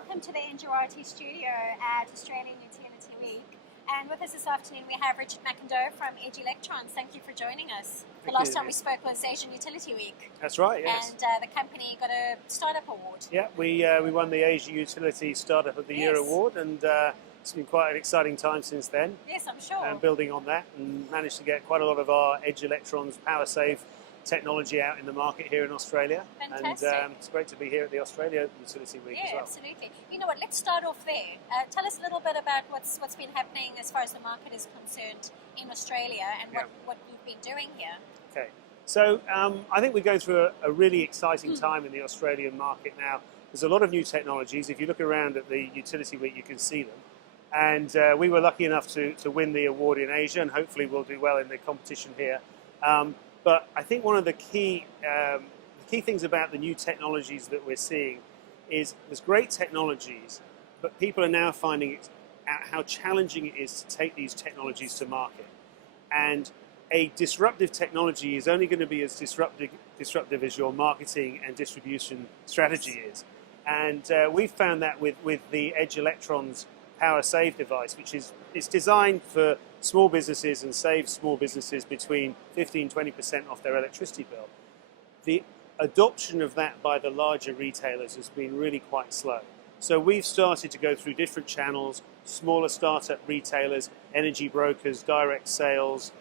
welcome to the NGRT studio at Australian Utility Week. And with us this afternoon we have Richard McIndoe from Electrons. Thank you for joining us. The last time we spoke was Asian Utility Week. That's right, yes. And the company got a Startup Award. Yeah, we won the Asia Utility Startup of the Year Award, and it's been quite an exciting time since then. Yes, I'm sure. And building on that, and managed to get quite a lot of our Edge Electrons power save technology out in the market here in Australia. Fantastic. And it's great to be here at the Australia Utility Week as well. Yeah, absolutely. You know what, let's start off there. Tell us a little bit about what's been happening as far as the market is concerned in Australia and what you've been doing here. Okay, so I think we're going through a really exciting time in the Australian market now. There's a lot of new technologies. If you look around at the Utility Week, you can see them. And we were lucky enough to win the award in Asia, and hopefully we'll do well in the competition here. But I think one of the key things about the new technologies that we're seeing is there's great technologies, but people are now finding out how challenging it is to take these technologies to market. And a disruptive technology is only going to be as disruptive as your marketing and distribution strategy is. And we've found that with the Edge Electrons power save device, which it's designed for small businesses and saves small businesses between 15-20% off their electricity bill. The adoption of that by the larger retailers has been really quite slow. So we've started to go through different channels, smaller startup retailers, energy brokers, direct sales,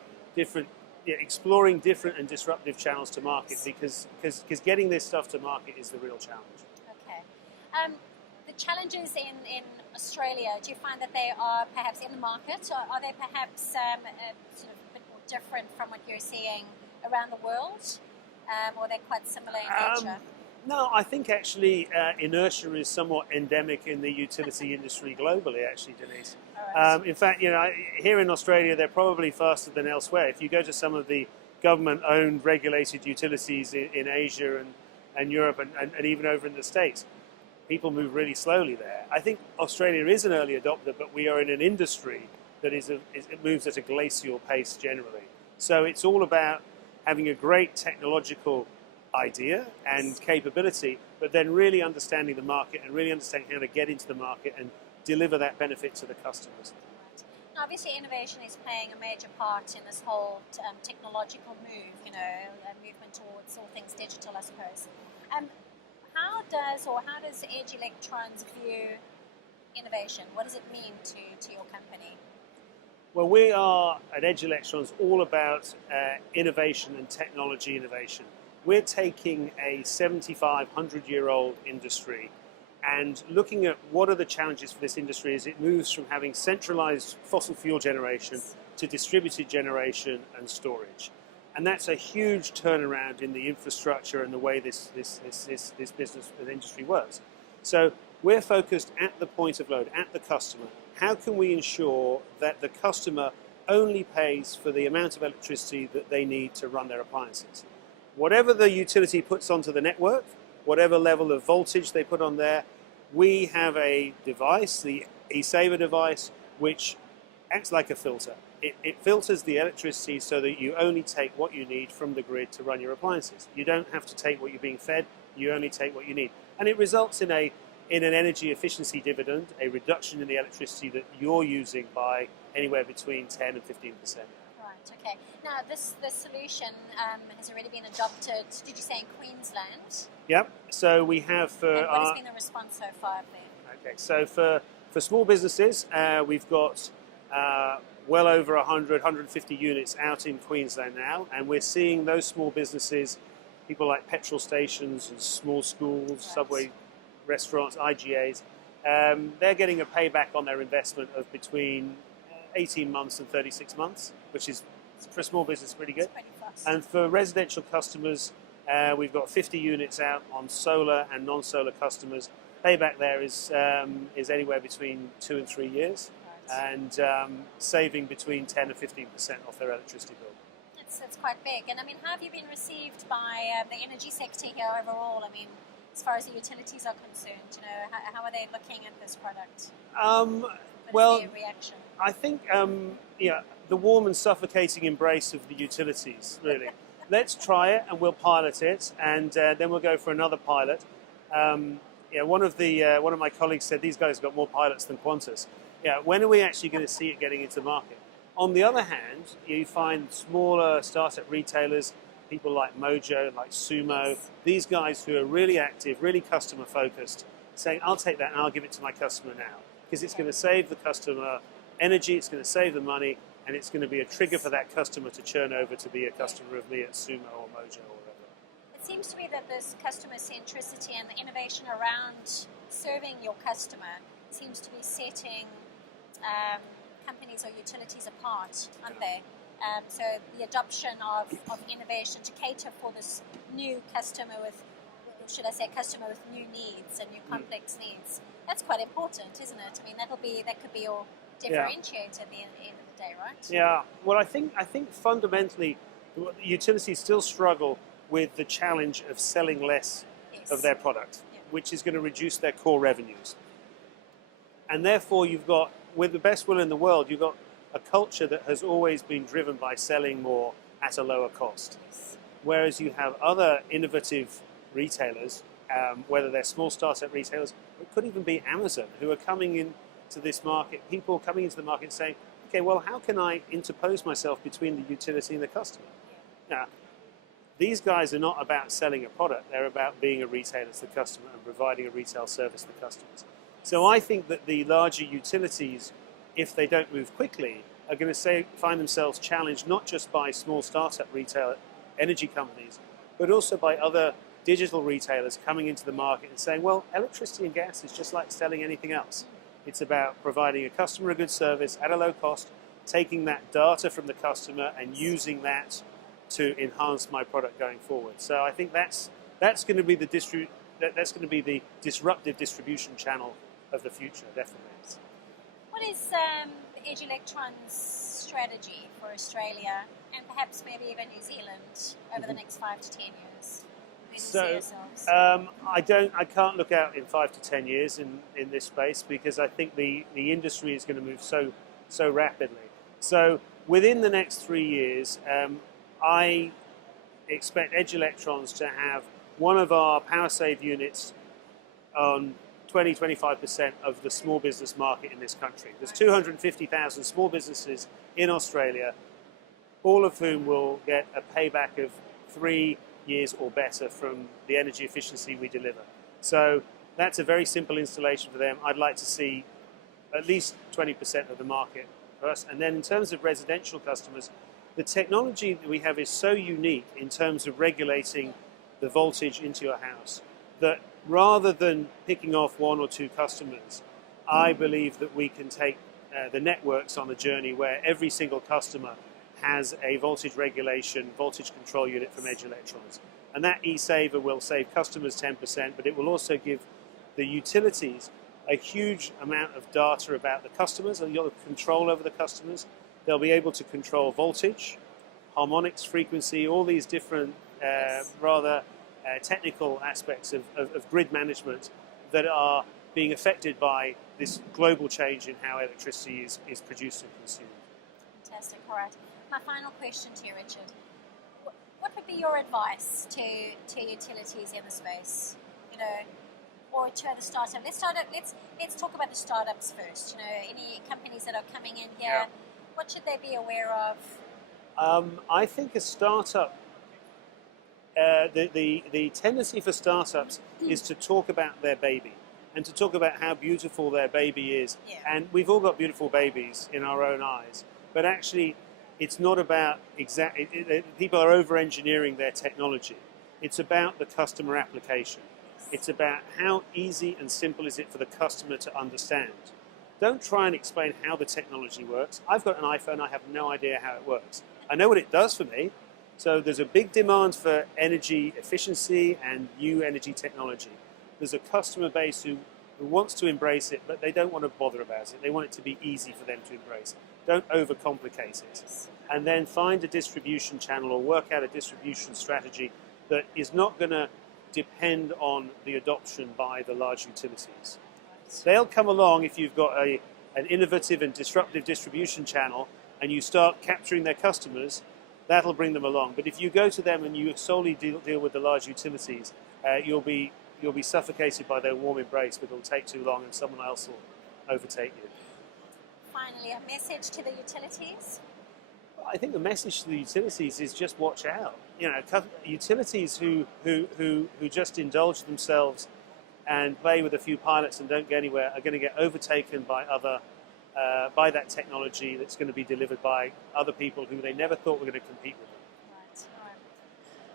exploring different and disruptive channels to market, because getting this stuff to market is the real challenge. Okay. The challenges in Australia, do you find that they are perhaps in the market, or are they perhaps sort of a bit more different from what you're seeing around the world, or they're quite similar in nature? No, I think actually inertia is somewhat endemic in the utility industry globally, actually, Denise. Right. In fact, here in Australia, they're probably faster than elsewhere. If you go to some of the government-owned regulated utilities in Asia and Europe and even over in the States, people move really slowly there. I think Australia is an early adopter, but we are in an industry that it moves at a glacial pace generally. So it's all about having a great technological idea and capability, but then really understanding the market and really understanding how to get into the market and deliver that benefit to the customers. Right. Now, obviously, innovation is playing a major part in this whole technological move, a movement towards all things digital, I suppose. How does Edge Electrons view innovation? What does it mean to your company? Well, we are at Edge Electrons all about innovation and technology innovation. We're taking a 100-year-old industry and looking at what are the challenges for this industry as it moves from having centralized fossil fuel generation to distributed generation and storage. And that's a huge turnaround in the infrastructure and the way this business and industry works. So we're focused at the point of load, at the customer. How can we ensure that the customer only pays for the amount of electricity that they need to run their appliances? Whatever the utility puts onto the network, whatever level of voltage they put on there, we have a device, the eSaver device, which acts like a filter. It filters the electricity so that you only take what you need from the grid to run your appliances. You don't have to take what you're being fed, you only take what you need. And it results in an energy efficiency dividend, a reduction in the electricity that you're using by anywhere between 10 and 15%. Right, okay. Now, this solution has already been adopted, did you say, in Queensland? Yep, so we have... and what has been the response so far there? Okay, so for small businesses, we've got well over 150 units out in Queensland now, and we're seeing those small businesses, people like petrol stations and small schools, Subway restaurants, IGAs, they're getting a payback on their investment of between 18 months and 36 months, which is, for a small business, pretty good. Pretty fast. And for residential customers, we've got 50 units out on solar and non-solar customers. Payback there is anywhere between 2 and 3 years. And saving between 10 and 15% off their electricity bill. That's quite big. And I mean, how have you been received by the energy sector here overall? I mean, as far as the utilities are concerned, how are they looking at this product? What is their reaction? I think the warm and suffocating embrace of the utilities, really. Let's try it and we'll pilot it, and then we'll go for another pilot. yeah, one of my colleagues said these guys have got more pilots than Qantas. Yeah, when are we actually going to see it getting into market? On the other hand, you find smaller startup retailers, people like Mojo, like Sumo, these guys who are really active, really customer focused, saying, I'll take that and I'll give it to my customer now. Because it's going to save the customer energy, it's going to save the money, and it's going to be a trigger for that customer to churn over to be a customer of me at Sumo or Mojo or whatever. It seems to me that this customer centricity and the innovation around serving your customer seems to be setting companies or utilities apart, aren't they? So the adoption of innovation to cater for this new customer with, should I say, customer with new needs and new complex needs. That's quite important, isn't it? I mean, that could be your differentiator at the end of the day, right? Yeah. Well, I think fundamentally, utilities still struggle with the challenge of selling less of their product, which is going to reduce their core revenues. And therefore, you've got, with the best will in the world, you've got a culture that has always been driven by selling more at a lower cost. Whereas you have other innovative retailers, whether they're small startup retailers, it could even be Amazon, who are coming into this market, people coming into the market saying, okay, well, how can I interpose myself between the utility and the customer? Now, these guys are not about selling a product, they're about being a retailer to the customer and providing a retail service to customers. So I think that the larger utilities, if they don't move quickly, are going to find themselves challenged not just by small startup retail energy companies, but also by other digital retailers coming into the market and saying, well, electricity and gas is just like selling anything else. It's about providing a customer a good service at a low cost, taking that data from the customer and using that to enhance my product going forward. So I think that's going to be the disruptive distribution channel of the future, definitely. What is the Edge Electrons strategy for Australia and perhaps maybe even New Zealand over the next 5 to 10 years? So I can't look out in 5 to 10 years in this space, because I think the industry is going to move so rapidly. So within the next 3 years, I expect Edge Electrons to have one of our PowerSave units on 20-25% of the small business market in this country. There's 250,000 small businesses in Australia, all of whom will get a payback of 3 years or better from the energy efficiency we deliver. So that's a very simple installation for them. I'd like to see at least 20% of the market for us. And then in terms of residential customers, the technology that we have is so unique in terms of regulating the voltage into your house that rather than picking off 1 or 2 customers, I believe that we can take the networks on a journey where every single customer has a voltage regulation, voltage control unit from Edge Electrons. And that e-saver will save customers 10%, but it will also give the utilities a huge amount of data about the customers, and you'll have control over the customers. They'll be able to control voltage, harmonics, frequency, all these different rather technical aspects of grid management that are being affected by this global change in how electricity is produced and consumed. Fantastic. All right. My final question to you, Richard. What would be your advice to utilities in the space? Or to the startup? Let's talk about the startups first. Any companies that are coming in here, what should they be aware of? I think a startup, the tendency for startups is to talk about their baby and to talk about how beautiful their baby is. Yeah. And we've all got beautiful babies in our own eyes, but actually it's not about people are over-engineering their technology. It's about the customer application. It's about how easy and simple is it for the customer to understand. Don't try and explain how the technology works. I've got an iPhone, I have no idea how it works. I know what it does for me. So there's a big demand for energy efficiency and new energy technology. There's a customer base who wants to embrace it, but they don't want to bother about it. They want it to be easy for them to embrace it. Don't overcomplicate it. And then find a distribution channel or work out a distribution strategy that is not going to depend on the adoption by the large utilities. They'll come along if you've got an innovative and disruptive distribution channel and you start capturing their customers, that'll bring them along. But if you go to them and you solely deal with the large utilities, you'll be you'll be suffocated by their warm embrace, but it'll take too long and someone else will overtake you. Finally, a message to the utilities? I think the message to the utilities is just watch out. Utilities who just indulge themselves and play with a few pilots and don't get anywhere are going to get overtaken by by that technology that's going to be delivered by other people who they never thought were going to compete with them. Right. All right.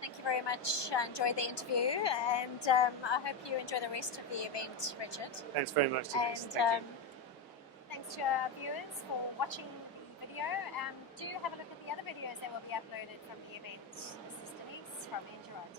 Thank you very much. I enjoyed the interview, and I hope you enjoy the rest of the event, Richard. Thanks very much, Denise. And Thank you. thanks to our viewers for watching the video. Do have a look at the other videos that will be uploaded from the event. This is Denise from Engerod.